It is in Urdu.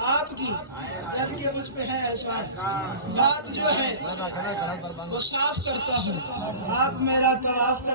آپ کی جب کہ مجھ پہ ہے احسان دانت جو ہے وہ صاف کرتا ہوں آپ میرا طواف کر